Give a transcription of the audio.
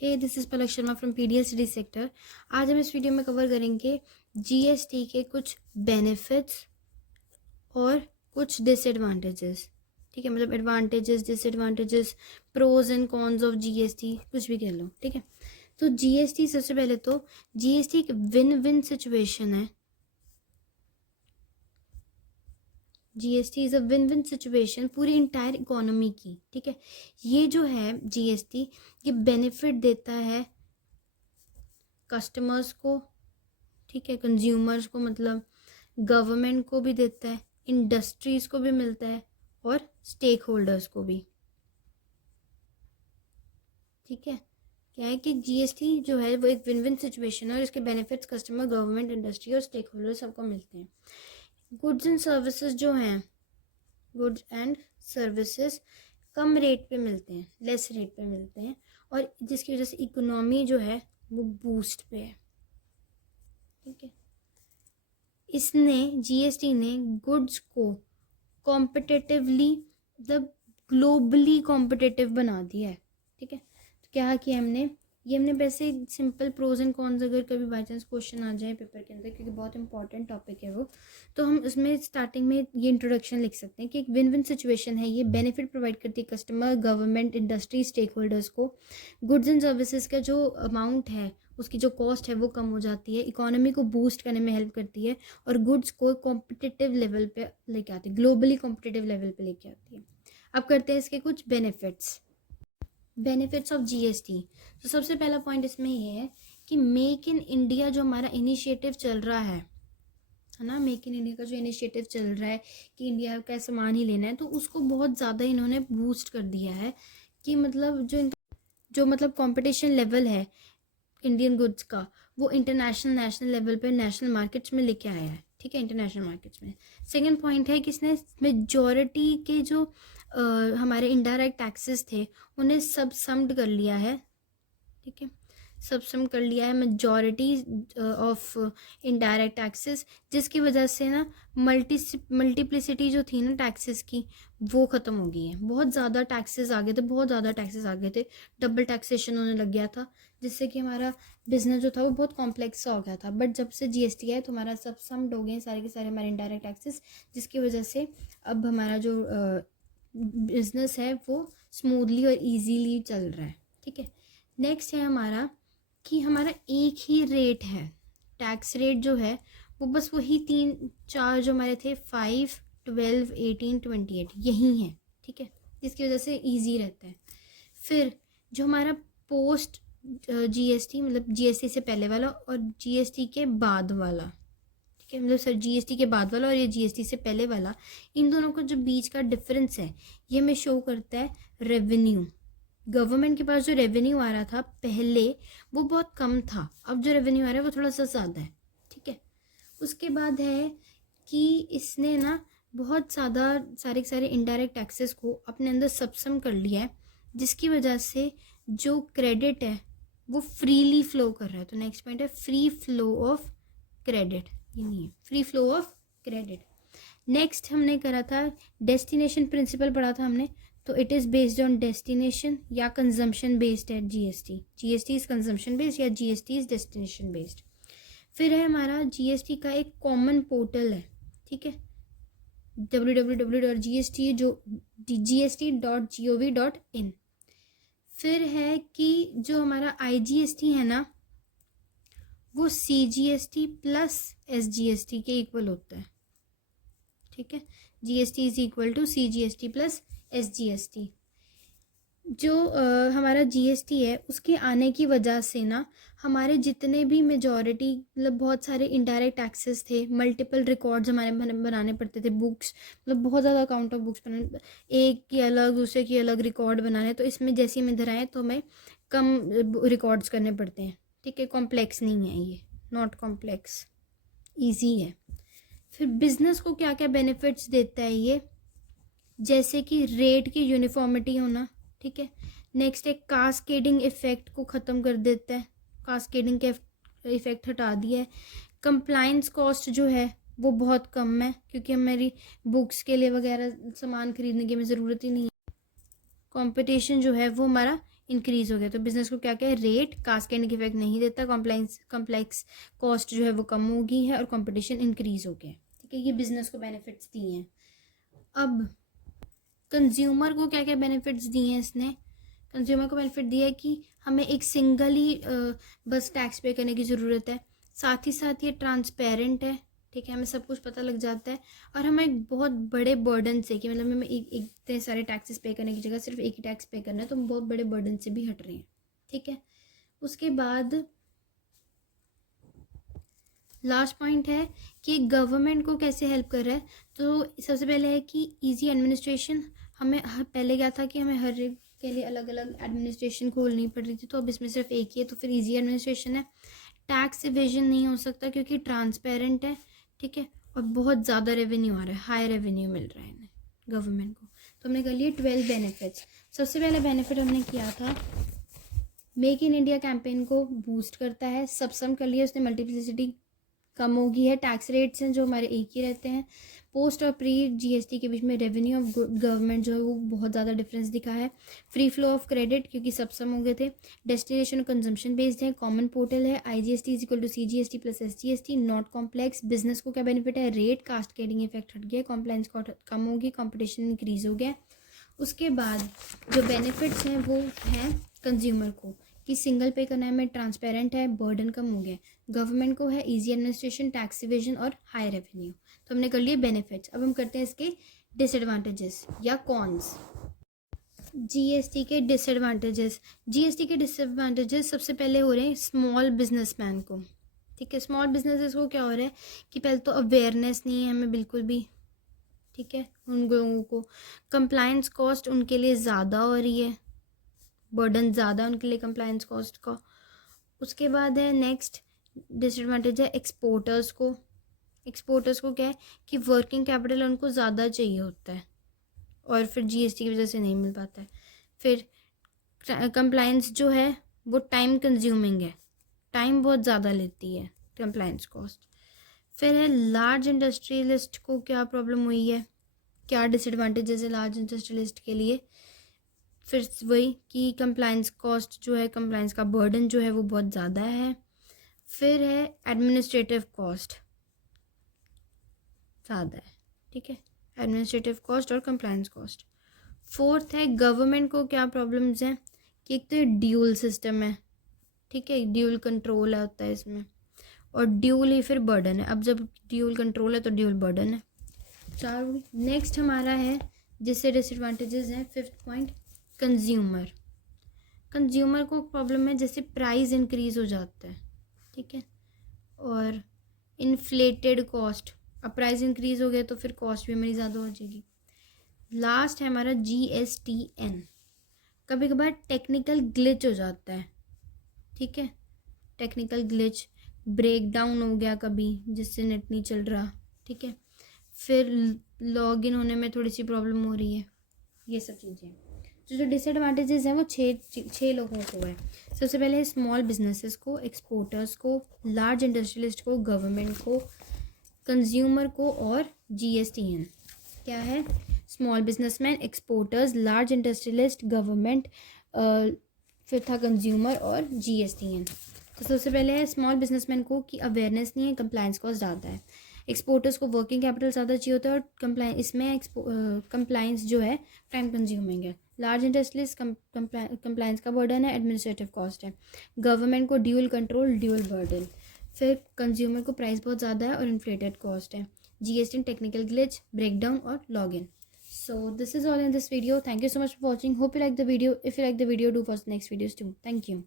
Hey this is Palak Sharma from PDS study sector. आज हम इस वीडियो में कवर करेंगे जीएसटी के कुछ बेनिफिट्स और कुछ डिसएडवांटेजेस। ठीक है, मतलब advantages, disadvantages, pros and cons of GST, कुछ भी कह लो। ठीक है, तो जीएसटी सबसे पहले तो जीएसटी एक विन विन सिचुएशन है। GST is a win win situation पूरी इंटायर इकोनॉमी की। ठीक है, ये जो है जीएसटी ये बेनिफिट देता है कस्टमर्स को, ठीक है, कंज्यूमर्स को, मतलब गवर्नमेंट को भी देता है, इंडस्ट्रीज को भी मिलता है और स्टेक होल्डर्स को भी। ठीक है, क्या है कि जीएसटी जो है वो एक विन विन सिचुएशन है और इसके बेनिफिट्स कस्टमर, गवर्नमेंट, इंडस्ट्री और स्टेक होल्डर सबको मिलते हैं। गुड्स एंड सर्विसेज जो हैं, goods and services come rate पे मिलते हैं, लेस रेट पे मिलते हैं, और जिसकी वजह से इकोनॉमी जो है वो बूस्ट पे है। ठीक है, इसने जीएसटी ने गुड्स को कॉम्पिटिटिवली, मतलब ग्लोबली कॉम्पिटिटिव बना दिया है। ठीक है, तो क्या किया हमने, ये हमने वैसे सिंपल प्रोज एंड कॉन्स, अगर कभी बाई चांस क्वेश्चन आ जाए पेपर के अंदर, क्योंकि बहुत इंपॉर्टेंट टॉपिक है वो, तो हम उसमें स्टार्टिंग में ये इंट्रोडक्शन लिख सकते हैं कि एक विन विन सिचुएशन है। ये बेनिफिट प्रोवाइड करती है customer, government, industry, stakeholders को। गुड्स एंड सर्विसेज का जो अमाउंट है, उसकी जो कॉस्ट है वो कम हो जाती है, इकोनॉमी को बूस्ट करने में हेल्प करती है और गुड्स को कॉम्पिटिटिव लेवल पे लेके आती है, ग्लोबली कॉम्पिटिटिव लेवल पे लेके आती है। अब करते हैं इसके कुछ बेनिफिट्स ऑफ जीएसटी। तो सबसे पहला पॉइंट इसमें ये है कि मेक इन इंडिया जो हमारा इनिशिएटिव चल रहा है ना, मेक इन इंडिया का जो इनिशिएटिव चल रहा है कि इंडिया का सामान ही लेना है, तो उसको बहुत ज़्यादा इन्होंने बूस्ट कर दिया है कि मतलब जो मतलब कंपटीशन लेवल है इंडियन गुड्स का, वो इंटरनेशनल, नेशनल लेवल पे, नेशनल मार्केट्स में लेके आया है। ठीक है, इंटरनेशनल मार्केट्स में। सेकंड पॉइंट है कि इसने मेजॉरिटी के जो हमारे इनडायरेक्ट टैक्सेस थे उन्हें सब सम्ड कर लिया है। ठीक है, सब सम कर लिया है मेजॉरिटी ऑफ इनडायरेक्ट टैक्सेस, जिसकी वजह से ना मल्टीप्लिसिटी जो थी ना टैक्सेस की, वो ख़त्म हो गई है। बहुत ज़्यादा टैक्सेस आ गए थे, बहुत ज़्यादा टैक्सेस आ गए थे, डबल टैक्सेशन होने लग गया था, जिससे कि हमारा बिजनेस जो था वो बहुत कॉम्प्लेक्स सा हो गया था। बट जब से जीएसटी आया तो हमारा सब सम्ड हो गए सारे के सारे हमारे इनडायरेक्ट टैक्सेस, जिसकी वजह से अब हमारा जो बिजनेस है वो स्मूथली और ईजीली चल रहा है। ठीक है, नेक्स्ट है हमारा कि हमारा एक ही रेट है, टैक्स रेट जो है वो बस वही 3-4 जो हमारे थे, 5, 12, 18, 28 यही हैं। ठीक है, जिसकी वजह से इजी रहता है। फिर जो हमारा पोस्ट जीएसटी, मतलब जीएसटी से पहले वाला और जीएसटी के बाद वाला, ठीक है, मतलब सर जीएसटी के बाद वाला और ये जीएसटी से पहले वाला, इन दोनों का जो बीच का डिफरेंस है ये हमें शो करता है रेवेन्यू। गवर्नमेंट के पास जो रेवेन्यू आ रहा था पहले वो बहुत कम था, अब जो रेवेन्यू आ रहा है वो थोड़ा सा ज़्यादा है। ठीक है, उसके बाद है कि इसने ना बहुत ज़्यादा सारे इनडायरेक्ट टैक्सेस को अपने अंदर सबसम कर लिया है, जिसकी वजह से जो क्रेडिट है वो फ्रीली फ्लो कर रहा है। तो नेक्स्ट पॉइंट है फ्री फ्लो ऑफ क्रेडिट, ये नहीं है, free flow of credit. Next हमने करा था डेस्टिनेशन प्रिंसिपल पढ़ा था हमने, तो it is based on destination या कंजम्पशन बेस्ड है GST. GST is consumption based या जीएसटी इज़ डेस्टिनेशन बेस्ड। फिर है हमारा जीएसटी का एक कॉमन पोर्टल है। ठीक है, www.gst जो gst.gov.in। फिर है कि जो हमारा आईजीएसटी है ना वो सीजीएसटी प्लस एसजीएसटी के इक्वल होता है। ठीक है, GST is equal to CGST plus SGST. जो हमारा जीएसटी है उसके आने की वजह से ना हमारे जितने भी मेजॉरिटी, मतलब बहुत सारे इनडायरेक्ट टैक्सेस थे, मल्टीपल रिकॉर्ड्स हमारे बनाने पड़ते थे, बुक्स, मतलब बहुत ज़्यादा अकाउंट ऑफ बुक्स बनाने, एक की अलग दूसरे की अलग रिकॉर्ड बनाने, तो इसमें जैसे हम इधर आए तो हमें कम रिकॉर्ड्स करने पड़ते हैं। ठीक है, कॉम्प्लेक्स नहीं है ये, नॉट कॉम्प्लेक्स, ईजी है। फिर बिजनेस को क्या क्या बेनिफिट्स देता है ये, जैसे कि रेट की यूनिफॉर्मिटी होना। ठीक है, नेक्स्ट एक कास्केडिंग इफेक्ट को ख़त्म कर देता है, कास्केडिंग के इफेक्ट हटा दिया है। कंप्लाइंस कॉस्ट जो है वो बहुत कम है, क्योंकि हमारी बुक्स के लिए वगैरह सामान खरीदने की हमें ज़रूरत ही नहीं है। कंपटीशन जो है वो हमारा इंक्रीज़ हो गया। तो बिज़नेस को क्या क्या है, रेट कास्केडिंग इफेक्ट नहीं देता, कॉम्प्लेक्स कॉस्ट जो है वो कम हो गई है और कंपटीशन इंक्रीज़ हो गया है। ठीक है, ये बिज़नेस को बेनिफिट्स दिए हैं। अब कंज्यूमर को क्या क्या बेनिफिट्स दिए हैं इसने। कंज्यूमर को बेनिफिट दिया है कि हमें एक सिंगल ही बस टैक्स पे करने की ज़रूरत है, साथ ही साथ ये ट्रांसपेरेंट है। ठीक है, हमें सब कुछ पता लग जाता है और हमें एक बहुत बड़े बर्डन से, कि मतलब हमें एक इतने सारे टैक्सेस पे करने की जगह सिर्फ एक ही टैक्स पे करना है, तो हम बहुत बड़े बर्डन से भी हट रहे हैं। ठीक है, उसके बाद लास्ट पॉइंट है कि गवर्नमेंट को कैसे हेल्प कर रहा है। तो सबसे पहले है कि इजी एडमिनिस्ट्रेशन। हमें पहले क्या था कि हमें हर एक के लिए अलग अलग एडमिनिस्ट्रेशन खोलनी पड़ रही थी, तो अब इसमें सिर्फ एक ही है, तो फिर इजी एडमिनिस्ट्रेशन है। टैक्स इवेजन नहीं हो सकता क्योंकि ट्रांसपेरेंट है। ठीक है, और बहुत ज़्यादा रेवेन्यू आ रहा है, हाई रेवेन्यू मिल रहा है इन्हें, गवर्नमेंट को। तो हमने कर लिए 12 बेनिफिट्स। सबसे पहले बेनिफिट हमने किया था मेक इन इंडिया कैंपेन को बूस्ट करता है। सम कर लिया उसने, मल्टीप्लिसिटी कम होगी है। टैक्स रेट्स हैं जो हमारे एक ही रहते हैं। पोस्ट और प्री जीएसटी के बीच में रेवेन्यू ऑफ गवर्नमेंट जो है वो बहुत ज़्यादा डिफरेंस दिखा है। फ्री फ्लो ऑफ क्रेडिट क्योंकि सम हो गए थे। डेस्टिनेशन और कंजम्पशन बेस्ड है। कॉमन पोर्टल है। IGST is equal to CGST plus SGST, not complex. Business को क्या बेनिफिट है, रेट कास्केडिंग इफेक्ट हट गया, कॉम्प्लाइंस कम होगी, कॉम्पिटिशन इंक्रीज हो गया। उसके बाद जो बेनिफिट्स हैं वो हैं कंज्यूमर को कि सिंगल पे करना है, में ट्रांसपेरेंट है, बर्डन कम हो गया। गवर्नमेंट को है इजी एडमिनिस्ट्रेशन, टैक्स इवेजन और हाई रेवेन्यू। तो हमने कर लिए बेनिफिट्स। अब हम करते हैं इसके डिसएडवांटेजेस या कॉन्स। जीएसटी के डिसएडवांटेजेस। जीएसटी के डिसएडवांटेजेस सबसे पहले हो रहे हैं स्मॉल बिजनेसमैन को। ठीक है, स्मॉल बिजनेसेस को क्या हो रहा है कि पहले तो अवेयरनेस नहीं है हमें बिल्कुल भी। ठीक है, उन लोगों को कंप्लायंस कॉस्ट उनके लिए ज़्यादा हो रही है, बर्डन ज़्यादा उनके लिए कंप्लायंस कॉस्ट का। उसके बाद है नेक्स्ट डिसएडवांटेज है एक्सपोर्टर्स को। एक्सपोर्टर्स को क्या है कि वर्किंग कैपिटल उनको ज़्यादा चाहिए होता है और फिर जीएसटी की वजह से नहीं मिल पाता है। फिर कंप्लायंस जो है वो टाइम कंज्यूमिंग है, टाइम बहुत ज़्यादा लेती है कंप्लायंस कॉस्ट। फिर है लार्ज इंडस्ट्रियलिस्ट को क्या प्रॉब्लम हुई है, क्या डिसएडवांटेजेस है लार्ज इंडस्ट्रियलिस्ट के लिए। फिर वही कि कंप्लायंस कॉस्ट जो है, कंप्लायंस का बर्डन जो है वो बहुत ज़्यादा है। फिर है एडमिनिस्ट्रेटिव कॉस्ट ज़्यादा है। ठीक है, एडमिनिस्ट्रेटिव कॉस्ट और कंप्लायंस कॉस्ट। फोर्थ है गवर्नमेंट को क्या प्रॉब्लम्स हैं कि एक तो ड्यूल सिस्टम है। ठीक है, ड्यूल कंट्रोल होता है इसमें, और ड्यूल ही फिर बर्डन है। अब जब ड्यूल कंट्रोल है तो ड्यूल बर्डन है। चार। नेक्स्ट हमारा है जिससे डिसएडवांटेजेस हैं, फिफ्थ पॉइंट कंज्यूमर। कंज्यूमर को प्रॉब्लम है जैसे प्राइस इंक्रीज़ हो जाता है। ठीक है, और इन्फ्लेटेड कॉस्ट। अब प्राइस इंक्रीज़ हो गया तो फिर कॉस्ट भी हमारी ज़्यादा हो जाएगी। लास्ट है हमारा GSTN। कभी कभार टेक्निकल ग्लिच हो जाता है। ठीक है, टेक्निकल ग्लिच, ब्रेक डाउन हो गया कभी जिससे नेट नहीं चल रहा। ठीक है, फिर लॉग इन होने में थोड़ी सी प्रॉब्लम हो रही है। ये सब चीज़ें जो डिसएडवांटेजेस हैं वो छः लोगों को है। सबसे पहले है स्मॉल बिजनेसेस को, एक्सपोर्टर्स को, लार्ज इंडस्ट्रियलिस्ट को, गवर्नमेंट को, कंज्यूमर को और GSTN। क्या है, small businessman, exporters, large industrialist, government, फिर था कंज्यूमर और GSTN। तो सबसे पहले है स्मॉल बिजनेसमैन को कि अवेयरनेस नहीं है, कंप्लायंस कॉस्ट ज़्यादा है। एक्सपोर्टर्स को वर्किंग कैपिटल ज़्यादा चाहिए होता है और इसमें कंप्लायंस जो है टाइम कंज्यूमिंग है। लार्ज इंडस्ट्रीज कंप्लायंस का बर्डन है, एडमिनिस्ट्रेटिव कॉस्ट है। गवर्नमेंट को ड्यूल कंट्रोल, ड्यूल बर्डन। फिर कंज्यूमर को प्राइस बहुत ज़्यादा है और इन्फ्लेटेड कॉस्ट है। GST टेक्निकल ग्लिच, ब्रेकडाउन और log in. So this is all in this video. Thank you so much for watching. Hope you like the video. If you like the video, do watch the next videos too. Thank you.